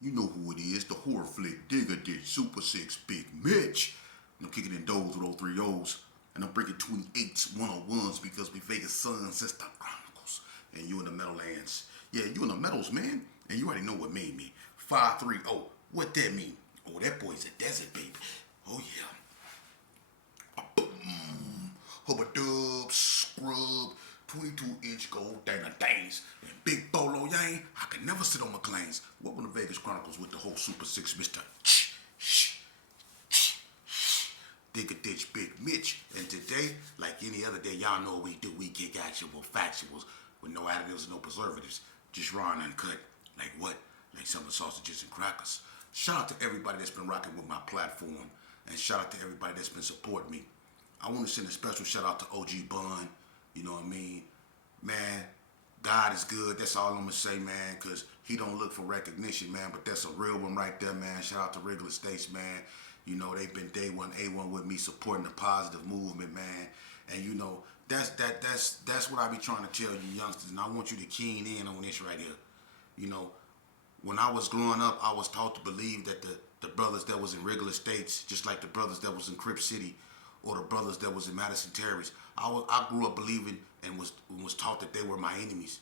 You know who it is, the horror flick digger did Super 6 Big Mitch. And I'm kicking in doors with those three O's. And I'm breaking 28s, 101s because we Vegas Suns since the Chronicles. And you in the Meadowlands. Yeah, you in the Meadows, man. And you already know what made me. 530. What that mean? Oh, that boy's a desert baby. Oh, yeah. Boom. Hubba dub, scrub, 22-inch gold dana days, and big bolo yang. I could never sit on my claims. Welcome to Vegas Chronicles with the whole Super 6 Mr. Dig a ditch, Big Mitch. And today, like any other day, y'all know what we do. We kick actual factuals with no additives and no preservatives. Just raw and uncut. Like what? Like some sausages and crackers. Shout out to everybody that's been rocking with my platform. And shout out to everybody that's been supporting me. I want to send a special shout out to OG Bun. You know what I mean? Man, God is good. That's all I'm going to say, man, because he don't look for recognition, man, but that's a real one right there, man. Shout out to Regular States, man. You know, they've been day one, A1 with me, supporting the positive movement, man. And, you know, that's what I be trying to tell you youngsters, and I want you to keen in on this right here. You know, when I was growing up, I was taught to believe that the brothers that was in regular states, just like the brothers that was in Crip City or the brothers that was in Madison Terrace, I grew up believing and was taught that they were my enemies.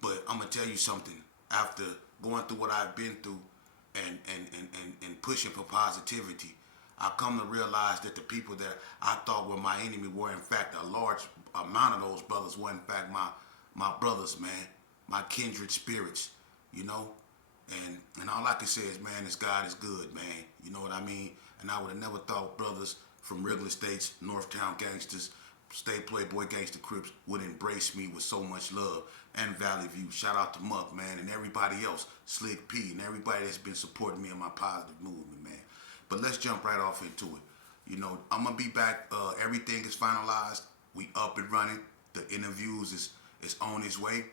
But I'm gonna tell you something. After going through what I've been through and pushing for positivity, I come to realize that the people that I thought were my enemy were in fact a large amount of those brothers were in fact my brothers, man, my kindred spirits, you know. And all I can say is, man, this God is good, man. You know what I mean? And I would have never thought brothers from regular states, Northtown gangsters, State Playboy Gangster Crips would embrace me with so much love. And Valley View. Shout out to Muck, man, and everybody else, Slick P, and everybody that's been supporting me in my positive movement, man. But let's jump right off into it. You know, I'm gonna be back. Everything is finalized. We up and running. The interviews is on its way.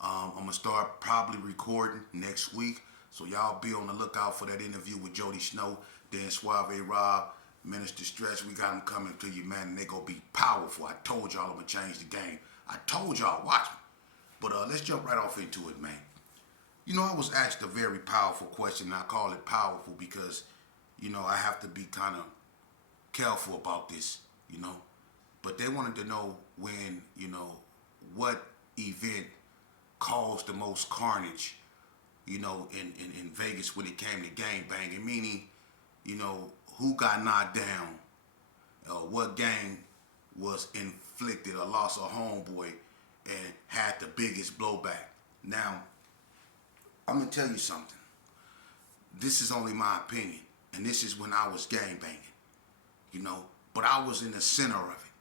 I'm gonna start probably recording next week, so y'all be on the lookout for that interview with Jody Snow, then Suave Rob, Minister Stretch. We got them coming to you, man, and they gonna be powerful. I told y'all I'm gonna change the game. I told y'all, watch me. But let's jump right off into it, man. You know, I was asked a very powerful question, and I call it powerful because, you know, I have to be kind of careful about this, you know. But they wanted to know when, you know, what event caused the most carnage, you know, in Vegas when it came to gang banging, meaning, you know, who got knocked down, what gang was inflicted or lost a homeboy and had the biggest blowback. Now, I'm gonna tell you something. This is only my opinion, and this is when I was gang banging, you know, but I was in the center of it.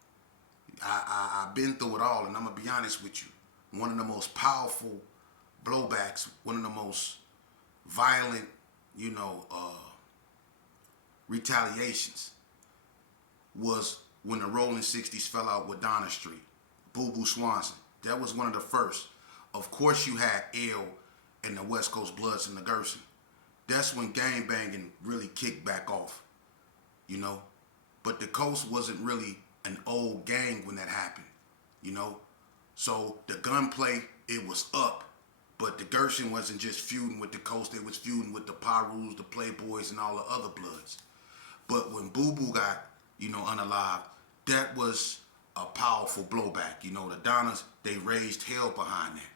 I've been through it all, and I'm gonna be honest with you. One of the most powerful blowbacks, one of the most violent, you know, retaliations was when the Rolling 60s fell out with Donna Street, Boo Boo Swanson. That was one of the first. Of course, you had L and the West Coast Bloods and the Gerson. That's when gang banging really kicked back off, you know. But the Coast wasn't really an old gang when that happened, you know. So the gunplay, it was up. But the Gerson wasn't just feuding with the Coast, they was feuding with the Pyrus, the Playboys, and all the other Bloods. But when Boo Boo got, you know, unalived, that was a powerful blowback. You know, the Donnas, they raised hell behind that.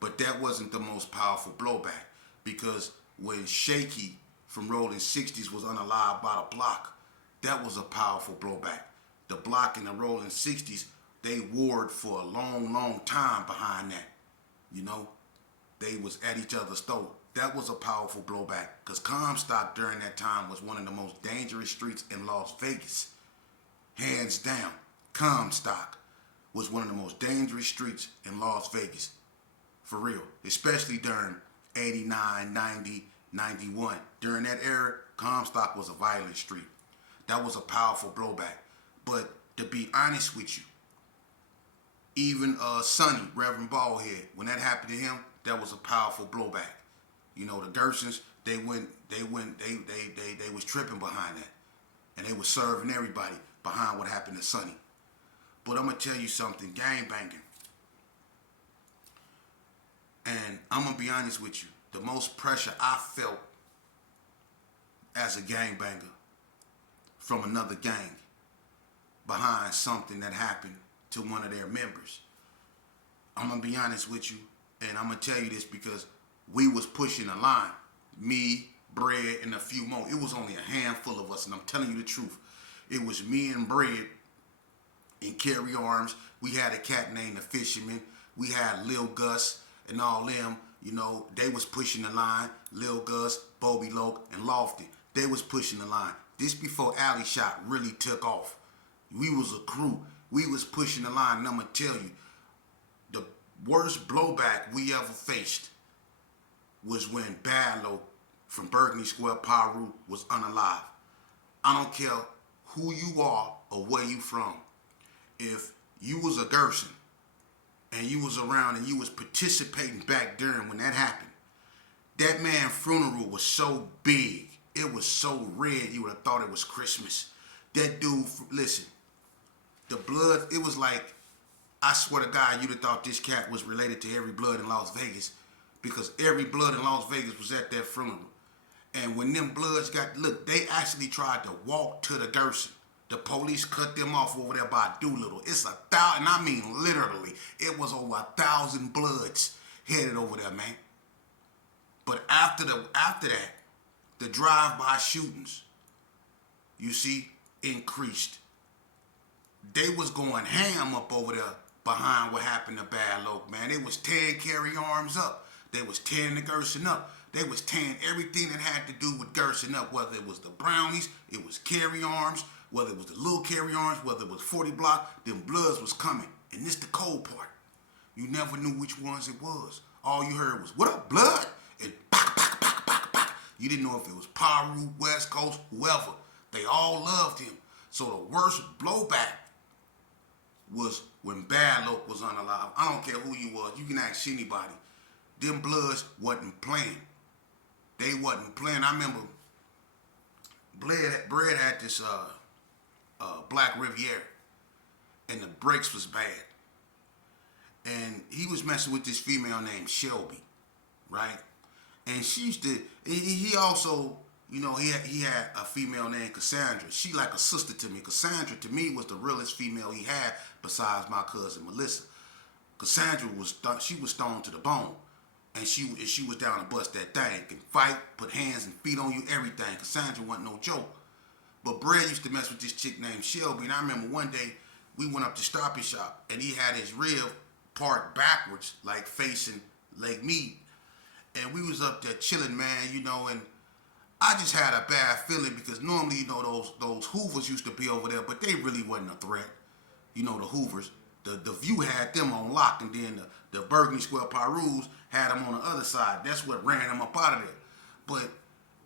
But that wasn't the most powerful blowback because when Shaky from Rolling 60s was unalived by the Block, that was a powerful blowback. The Block and the Rolling 60s, they warred for a long, long time behind that. You know, they was at each other's throat. That was a powerful blowback because Comstock during that time was one of the most dangerous streets in Las Vegas. Hands down, Comstock was one of the most dangerous streets in Las Vegas. For real. Especially during 89, 90, 91. During that era, Comstock was a violent street. That was a powerful blowback. But to be honest with you, even Sonny, Reverend Ballhead, when that happened to him, that was a powerful blowback. You know, the Gersons, they was tripping behind that. And they was serving everybody behind what happened to Sonny. But I'm gonna tell you something, gang banging. And I'm gonna be honest with you. the most pressure I felt as a gangbanger from another gang behind something that happened to one of their members. I'm gonna be honest with you, and I'm gonna tell you this because we was pushing the line. Me, Bread, and a few more. It was only a handful of us, and I'm telling you the truth. It was me and Bread and Carry Arms. We had a cat named the Fisherman. We had Lil Gus and all them. You know, they was pushing the line. Lil Gus, Bobby Loke, and Lofty. They was pushing the line. This before Alley Shot really took off. We was a crew. We was pushing the line, and I'm gonna tell you, the worst blowback we ever faced was when Bad Loke from Burgundy Square Piru was unalive. I don't care who you are or where you from. If you was a Gerson and you was around and you was participating back during when that happened, that man's funeral was so big, it was so red, you would have thought it was Christmas. That dude, listen, the blood, it was like, I swear to God, you'd have thought this cat was related to every blood in Las Vegas, because every blood in Las Vegas was at that funeral. And when them bloods got, look, they actually tried to walk to the Gerson. The police cut them off over there by Doolittle. It's 1,000, and I mean literally, it was over 1,000 bloods headed over there, man. But after that, the drive-by shootings, you see, increased. They was going ham up over there behind what happened to Bad Loke, man. They was tearing Carry Arms up. They was tearing the Gerson up. They was tearing everything that had to do with Gerson up, whether it was the Brownies, it was Carry Arms, whether it was the little Carry Arms, whether it was 40 Block, them bloods was coming. And this the cold part. You never knew which ones it was. All you heard was, what up, blood? And pop, pop, pop, pop, pop. You didn't know if it was Piru, West Coast, whoever. They all loved him. So the worst blowback was when Bad Loke was unalive. I don't care who you was. You can ask anybody. Them bloods wasn't playing. They wasn't playing. I remember Bread had this Black Riviera, and the brakes was bad. And he was messing with this female named Shelby, right? And she used to, he also, you know, he had a female named Cassandra. She like a sister to me. Cassandra, to me, was the realest female he had besides my cousin Melissa. Cassandra she was stoned to the bone. And she was down to bust that thing. Can fight, put hands and feet on you, everything. Cassandra wasn't no joke. But Bread used to mess with this chick named Shelby. And I remember one day, we went up to Stop and Shop, and he had his rib parked backwards, like facing Lake Mead. And we was up there chilling, man, you know, and I just had a bad feeling because normally, you know, those Hoovers used to be over there, but they really wasn't a threat. You know, the Hoovers. The View had them on lock, and then the Burgundy Square Pirus had them on the other side. That's what ran them up out of there. But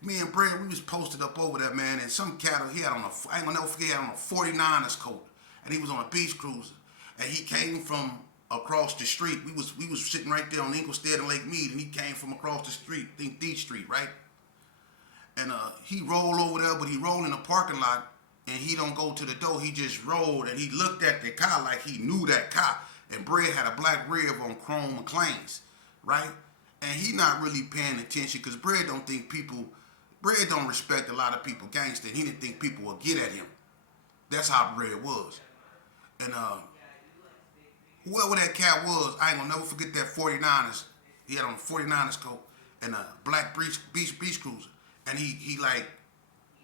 me and Brad, we was posted up over there, man, and some cattle, he had on I ain't gonna never forget, he had on a 49ers coat, and he was on a beach cruiser, and he came from across the street. We was sitting right there on Inglestead and Lake Mead, and he came from across the street, I think D Street, right? And he rolled over there, but he rolled in the parking lot, and he don't go to the door. He just rolled, and he looked at the car like he knew that car. And Bread had a black rib on Chrome McLean's, right? And he not really paying attention because Bread don't respect a lot of people gangster. He didn't think people would get at him. That's how Bread was. And whoever that cat was, I ain't gonna never forget that 49ers. He had on a 49ers coat and a black beach cruiser. And he like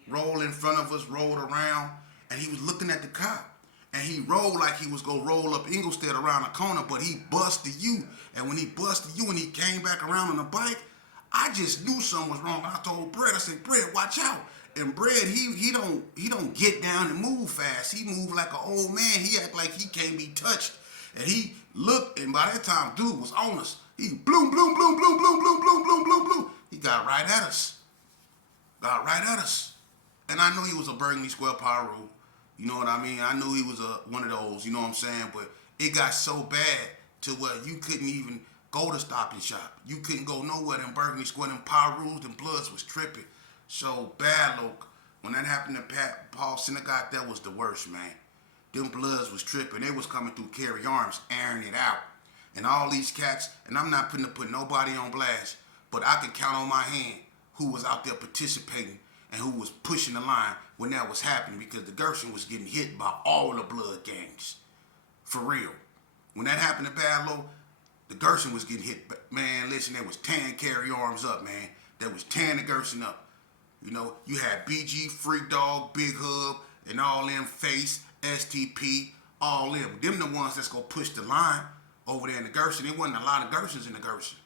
rolled in front of us, rolled around, and he was looking at the car. And he rolled like he was gonna roll up Inglestead around the corner, but he busted you. And when he busted you and he came back around on the bike, I just knew something was wrong. I told Brett, I said, Brett, watch out. And Brett, he don't get down and move fast. He moved like an old man. He act like he can't be touched. And he looked, and by that time, dude was on us. He bloom, bloom, bloom, bloom, bloom, bloom, bloom, bloom, bloom, bloom. He got right at us. Got right at us. And I knew he was a Burgundy Square Pyro. You know what I mean? I knew he was one of those, you know what I'm saying? But it got so bad to where you couldn't even go to Stop and Shop. You couldn't go nowhere in Burgundy Square. Them Pyrus, them Bloods was tripping. So Bad Loke, when that happened to Paul Synagogue, that was the worst, man. Them Bloods was tripping. They was coming through Carry Arms, airing it out. And all these cats, and I'm not putting nobody on blast, But I can count on my hand who was out there participating and who was pushing the line when that was happening, because the Gershon was getting hit by all the blood gangs. For real. When that happened to Bad Low, the Gershon was getting hit. Man, listen, they was tearing carry arms up, man. They was tearing the Gershon up. You know, you had BG, Freak Dog, Big Hub, and all them, Face, STP, all them. Them the ones that's gonna push the line over there in the Gershon. There wasn't a lot of Gershons in the Gershon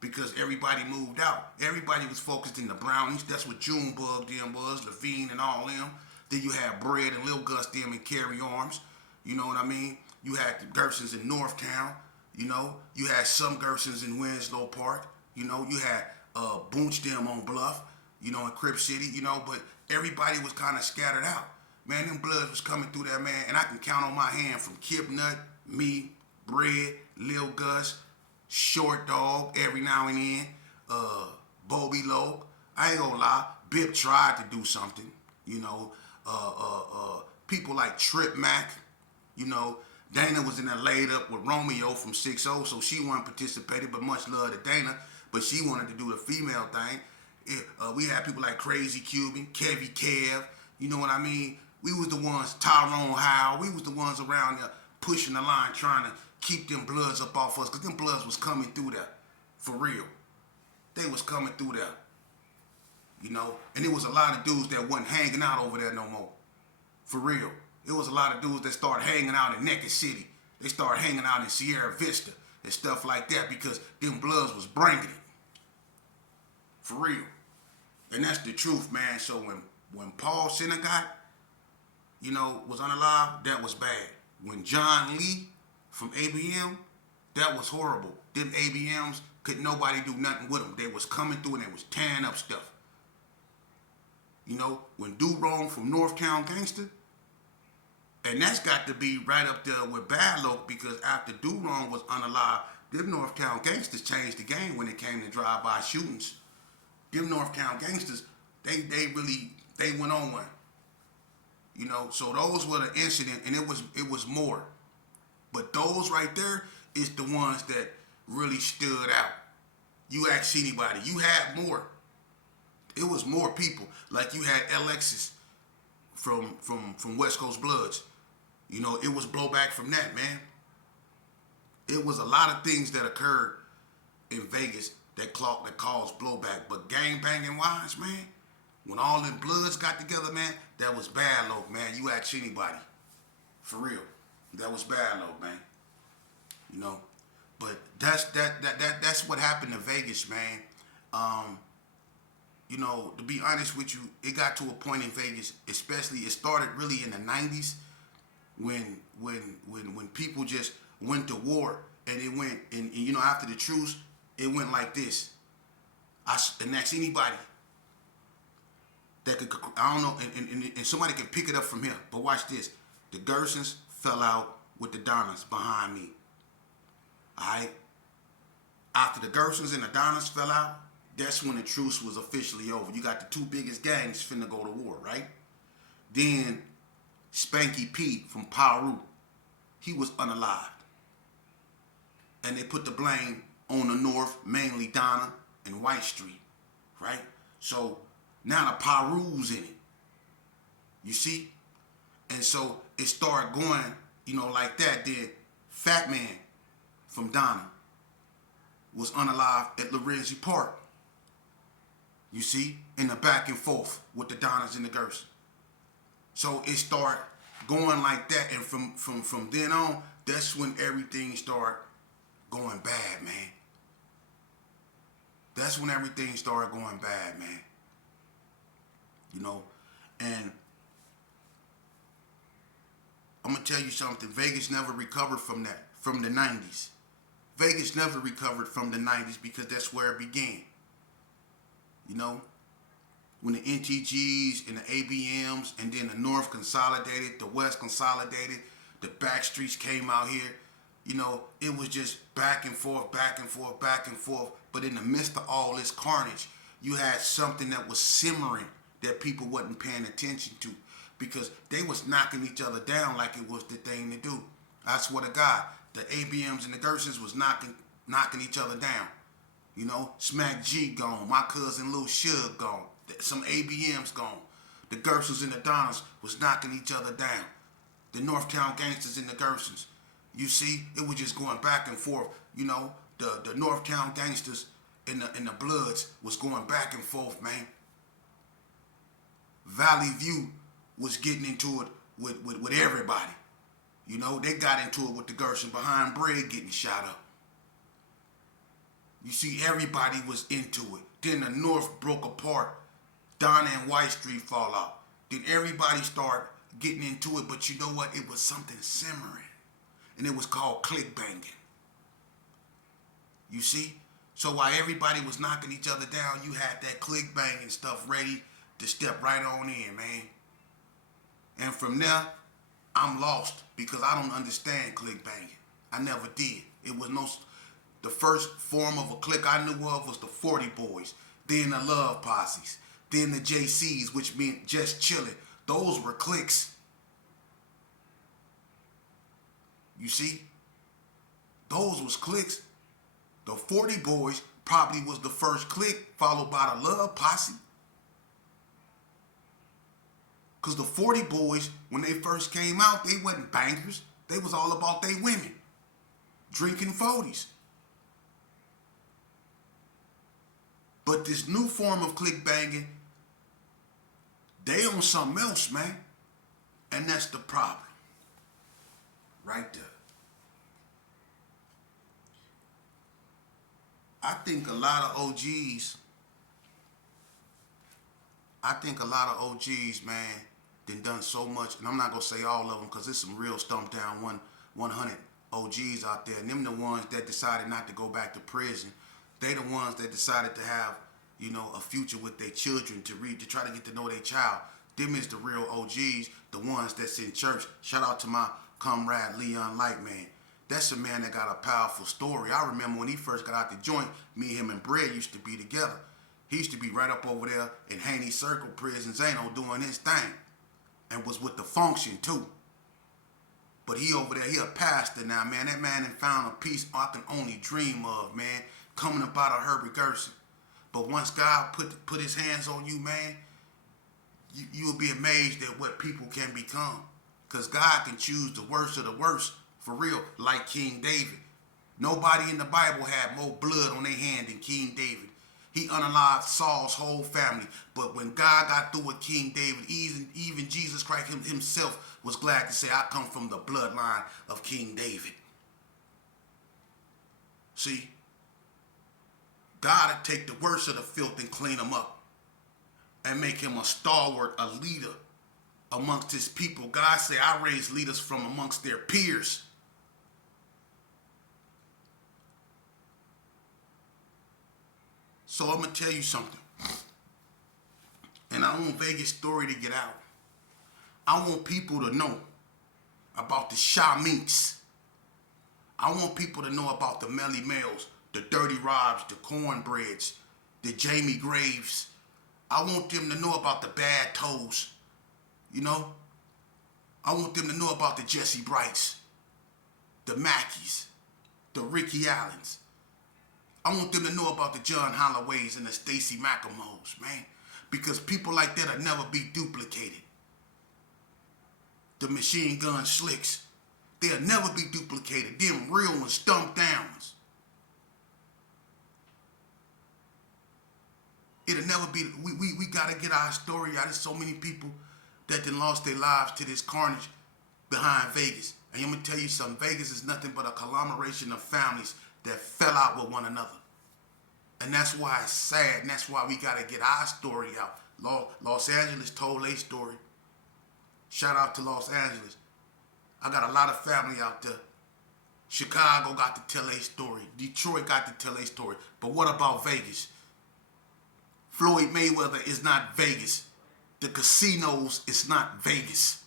because everybody moved out. Everybody was focused in the Brownies. That's what Junebug them was, Levine and all them. Then you had Bread and Lil Gus them and Carry Arms. You know what I mean? You had the Gershons in Northtown. You know, you had some Gershons in Winslow Park. You know, you had Boonch them on Bluff. You know, in Crip City. You know, but everybody was kind of scattered out. Man, them bloods was coming through there, man. And I can count on my hand from Kip Nut, me, Bread, Lil Gus, Short Dog, every now and then, Bobby Low. I ain't gonna lie, Bip tried to do something, you know. People like Trip Mac, you know. Dana was in there laid up with Romeo from 6-0, so she wasn't participating, but much love to Dana. But she wanted to do the female thing. We had people like Crazy Cuban, Kevy Kev, you know what I mean? We was the ones, Tyrone Howe, we was the ones around there pushing the line, trying to keep them bloods up off us, because them bloods was coming through there, for real. They was coming through there, you know? And there was a lot of dudes that wasn't hanging out over there no more, for real. It was a lot of dudes that started hanging out in Naked City. They started hanging out in Sierra Vista and stuff like that because them bloods was bringing it, for real. And that's the truth, man. So when Paul Synagogue, you know, was unalive, that was bad. When John Lee from ABM, that was horrible. Them ABMs, couldn't nobody do nothing with them. They was coming through and they was tearing up stuff. You know, when Do Wrong from Northtown Gangster, and that's got to be right up there with Bad Low, because after Do Wrong was unalive, them Northtown Gangsters changed the game when it came to drive-by shootings. Them Northtown Gangsters, they went on one. You know, so those were the incident, and it was more. But those right there is the ones that really stood out. You ask anybody, you had more. It was more people. Like you had Alexis from West Coast Bloods. You know, it was blowback from that, man. It was a lot of things that occurred in Vegas that caused blowback. But gang banging wise, man, when all them bloods got together, man, that was Bad Low, man. You ask anybody. For real. That was Bad Low, man. You know. But that's what happened in Vegas, man. You know, to be honest with you, it got to a point in Vegas, especially it started really in the 90s when people just went to war, and it went, and you know, after the truce, it went like this. And that's anybody that could, I don't know, and somebody can pick it up from here. But watch this. The Gersons fell out with the Donnas behind me. Alright? After the Gersons and the Donnas fell out, that's when the truce was officially over. You got the two biggest gangs finna go to war, right? Then Spanky P from Paru, he was unalived. And they put the blame on the North, mainly Donna and White Street, right? So now the Paru's in it. You see? And so it started going, you know, like that. Then Fat Man from Donna was unalived at Lorenzi Park. You see? In the back and forth with the Donnas and the Gerson. So it started going like that. And from then on, that's when everything started going bad, man. That's when everything started going bad, man. You know? And I'm going to tell you something. Vegas never recovered from that, from the 90s. Vegas never recovered from the 90s because that's where it began. You know? When the NTGs and the ABMs and then the North consolidated, the West consolidated, the backstreets came out here. You know, it was just back and forth, back and forth, back and forth. But in the midst of all this carnage, you had something that was simmering that people wasn't paying attention to because they was knocking each other down like it was the thing to do. I swear to God, the ABMs and the Gersons was knocking each other down. You know, Smack G gone. My cousin Lil Suge gone. Some ABMs gone. The Gersons and the Donners was knocking each other down. The Northtown gangsters and the Gersons. You see, it was just going back and forth. You know, the Northtown gangsters and the Bloods was going back and forth, man. Valley View was getting into it with everybody. You know, they got into it with the Gerson behind Bread getting shot up. You see, everybody was into it. Then the North broke apart. Donna and White Street fall out. Then everybody started getting into it, but you know what? It was something simmering. And it was called click banging. You see? So while everybody was knocking each other down, you had that click banging stuff ready to step right on in, man. And from there, I'm lost because I don't understand click banging. I never did. The first form of a clique I knew of was the 40 Boys, then the Love Posses, then the JCs, which meant just chilling. Those were cliques. You see? Those was cliques. The 40 Boys probably was the first clique, followed by the Love Posse. Because the 40 Boys, when they first came out, they wasn't bangers. They was all about they women. Drinking 40s. But this new form of click banging, they on something else, man. And that's the problem. Right there. I think a lot of OGs, man, done so much, and I'm not going to say all of them because there's some real stumped down 100 OGs out there. And them the ones that decided not to go back to prison. They the ones that decided to have, you know, a future with their children, to try to get to know their child. Them is the real OGs, the ones that's in church. Shout out to my comrade Leon Lightman. That's a man that got a powerful story. I remember when he first got out the joint, me, him, and Bread used to be together. He used to be right up over there in Haney Circle Prison, Zano, doing his thing. And was with the function, too. But he over there, he a pastor now, man. That man done found a peace I can only dream of, man. Coming up out of Herbert Gerson. But once God put his hands on you, man, you'll be amazed at what people can become. Because God can choose the worst of the worst, for real, like King David. Nobody in the Bible had more blood on their hand than King David. He unalived Saul's whole family. But when God got through with King David, even Jesus Christ himself was glad to say, I come from the bloodline of King David. See? God would take the worst of the filth and clean them up and make him a stalwart, a leader amongst his people. God said, I raise leaders from amongst their peers. So I'm going to tell you something. And I want Vegas story to get out. I want people to know about the Sha Minks. I want people to know about the Melly Males, the Dirty Robs, the Cornbreads, the Jamie Graves. I want them to know about the Bad Toes. You know? I want them to know about the Jesse Brights, the Mackies, the Ricky Allens. I want them to know about the John Holloways and the Stacey McElmoes, man. Because people like that will never be duplicated. The Machine Gun Slicks, they'll never be duplicated. Them real ones, stumped down ones. It'll never be, we got to get our story out. There's so many people that done lost their lives to this carnage behind Vegas. And I'm going to tell you something, Vegas is nothing but a conglomeration of families that fell out with one another. And that's why it's sad, and that's why we got to get our story out. Los Angeles told their story. Shout out to Los Angeles. I got a lot of family out there. Chicago got to tell their story. Detroit got to tell their story. But what about Vegas? Floyd Mayweather is not Vegas. The casinos is not Vegas.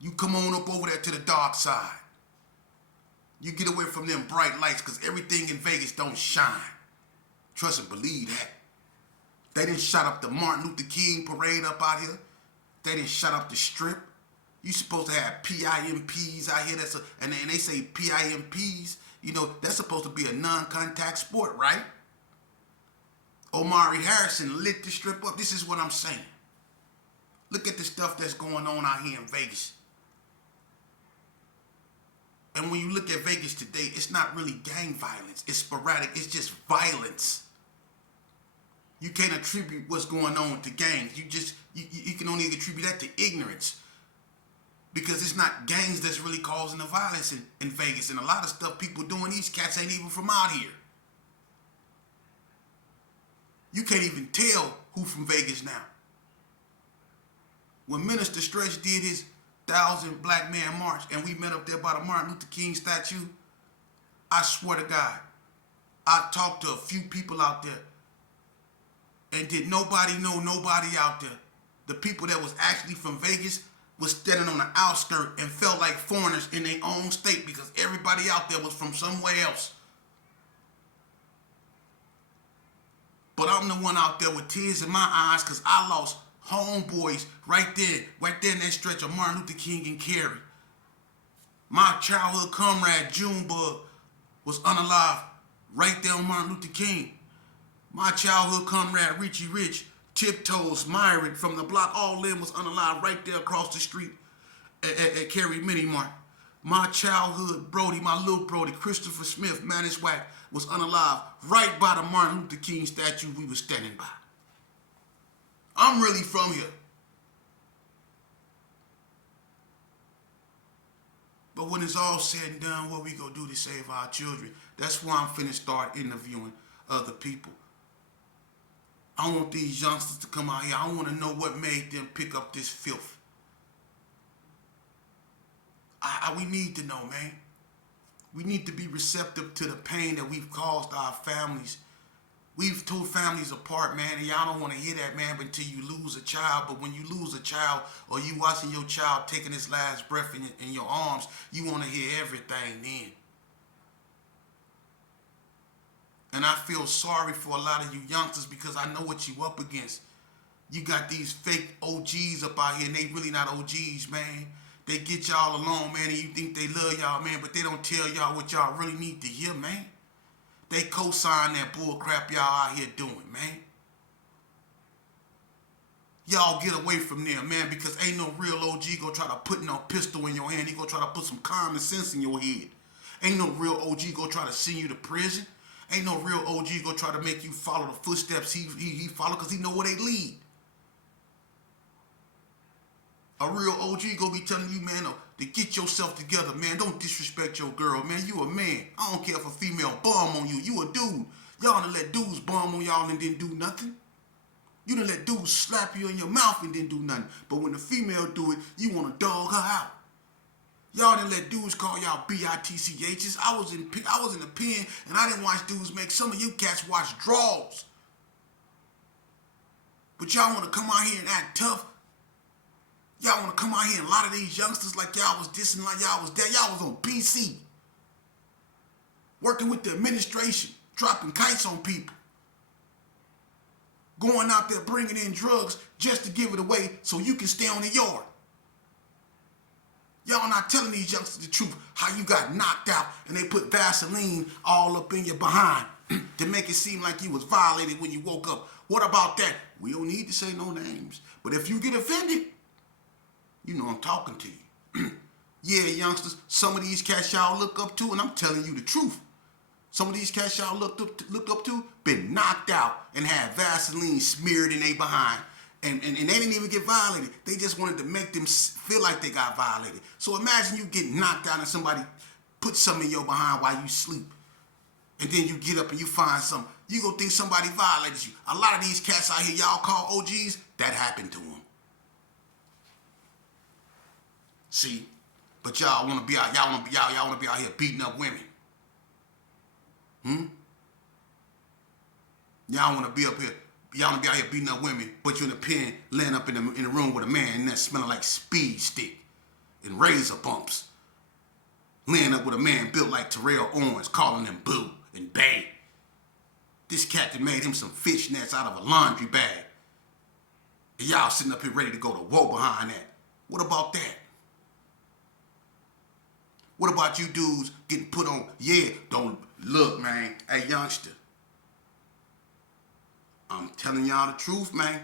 You come on up over there to the dark side. You get away from them bright lights because everything in Vegas don't shine. Trust and believe that. They didn't shut up the Martin Luther King parade up out here. They didn't shut up the strip. You supposed to have PIMPs out here. And they say PIMPs You know, that's supposed to be a non-contact sport, right? Omari Harrison lit the strip up. This is what I'm saying. Look at the stuff that's going on out here in Vegas. And when you look at Vegas today, it's not really gang violence. It's sporadic. It's just violence. You can't attribute what's going on to gangs. You can only attribute that to ignorance. Because it's not gangs that's really causing the violence in Vegas. And a lot of stuff people doing, these cats ain't even from out here. You can't even tell who from Vegas now. When Minister Stretch did his 1,000 Black Man March and we met up there by the Martin Luther King statue, I swear to God, I talked to a few people out there, and did nobody know nobody out there. The people that was actually from Vegas was standing on the outskirts and felt like foreigners in their own state because everybody out there was from somewhere else. But I'm the one out there with tears in my eyes because I lost homeboys right there in that stretch of Martin Luther King and Carey. My childhood comrade Junebug was unalive right there on Martin Luther King. My childhood comrade Richie Rich, Tiptoes, Myron from the block, all them was unalive right there across the street at Carey Mini Mart. My childhood Brody, my little Brody, Christopher Smith, Manishwack, was unalive right by the Martin Luther King statue we were standing by. I'm really from here. But when it's all said and done, what we gonna do to save our children? That's why I'm finna start interviewing other people. I want these youngsters to come out here. I want to know what made them pick up this filth. We need to know, man. We need to be receptive to the pain that we've caused our families. We've tore families apart, man, and y'all don't want to hear that, man, but until you lose a child. But when you lose a child or you watching your child taking his last breath in your arms, you want to hear everything then. And I feel sorry for a lot of you youngsters because I know what you up against. You got these fake OGs up out here, and they really not OGs, man. They get y'all along, man, and you think they love y'all, man, but they don't tell y'all what y'all really need to hear, man. They co-sign that bull crap y'all out here doing, man. Y'all get away from them, man, because ain't no real OG gonna try to put no pistol in your hand. He gonna try to put some common sense in your head. Ain't no real OG gonna try to send you to prison. Ain't no real OG gonna try to make you follow the footsteps he follow because he know where they lead. A real OG gonna be telling you, man, to get yourself together, man. Don't disrespect your girl, man. You a man. I don't care if a female bum on you. You a dude. Y'all done let dudes bum on y'all and didn't do nothing. You done let dudes slap you in your mouth and didn't do nothing. But when the female do it, you wanna dog her out. Y'all didn't let dudes call y'all bitchs. I was in the pen and I didn't watch dudes make some of you cats watch draws. But y'all wanna come out here and act tough. Y'all want to come out here and a lot of these youngsters like y'all was dissing like y'all was dead. Y'all was on PC. Working with the administration. Dropping kites on people. Going out there bringing in drugs just to give it away so you can stay on the yard. Y'all not telling these youngsters the truth. How you got knocked out and they put Vaseline all up in your behind to make it seem like you was violated when you woke up. What about that? We don't need to say no names. But if you get offended, you know I'm talking to you. Yeah, youngsters, some of these cats y'all look up to, and I'm telling you the truth. Some of these cats y'all looked up to been knocked out and had Vaseline smeared in their behind. And they didn't even get violated. They just wanted to make them feel like they got violated. So imagine you get knocked out and somebody put something in your behind while you sleep. And then you get up and you find something. You gonna think somebody violated you. A lot of these cats out here y'all call OGs, that happened to them. See, but y'all want to be out. Y'all want to be out here beating up women. Y'all want to be up here. Y'all want to be out here beating up women, but you in the pen, laying up in the room with a man and that smelling like speed stick and razor bumps. Laying up with a man built like Terrell Owens, calling him boo and bae. This cat that made him some fishnets out of a laundry bag. And y'all sitting up here ready to go to war behind that. What about that? What about you dudes getting put on? Yeah, don't look, man. Hey, youngster, I'm telling y'all the truth, man.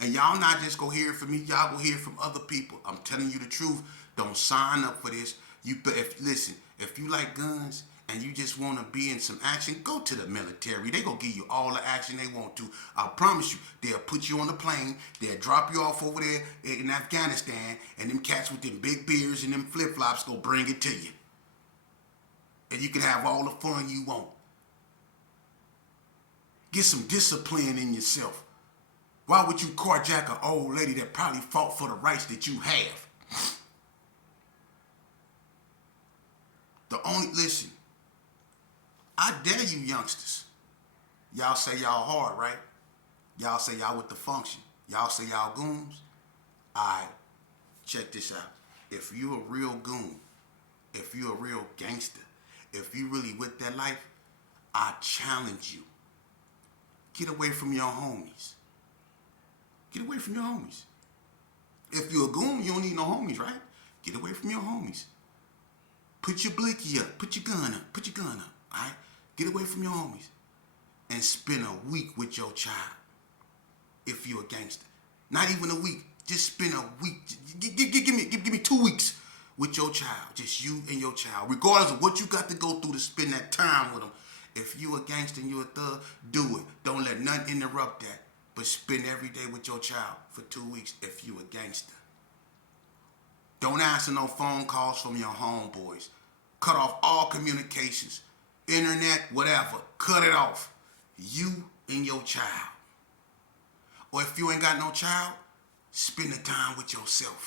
And y'all not just go hear it from me. Y'all go hear it from other people. I'm telling you the truth. Don't sign up for this. Listen. If you like guns and you just want to be in some action, go to the military. They gonna give you all the action they want to. I promise you. They'll put you on the plane. They'll drop you off over there in Afghanistan, and them cats with them big beards and them flip flops go bring it to you, and you can have all the fun you want. Get some discipline in yourself. Why would you carjack an old lady that probably fought for the rights that you have? Listen, I dare you youngsters. Y'all say y'all hard, right? Y'all say y'all with the function. Y'all say y'all goons. Alright, check this out. If you a real goon, if you a real gangster, if you really with that life, I challenge you. Get away from your homies. Get away from your homies. If you're a goon, you don't need no homies, right? Get away from your homies. Put your blicky up. Put your gun up. Put your gun up. All right? Get away from your homies. And spend a week with your child. If you're a gangster. Not even a week. Just spend a week. Give me 2 weeks with your child. Just you and your child. Regardless of what you got to go through to spend that time with them. If you a gangster and you a thug, do it. Don't let nothing interrupt that. But spend every day with your child for 2 weeks if you a gangster. Don't answer no phone calls from your homeboys. Cut off all communications. Internet, whatever. Cut it off. You and your child. Or if you ain't got no child, spend the time with yourself.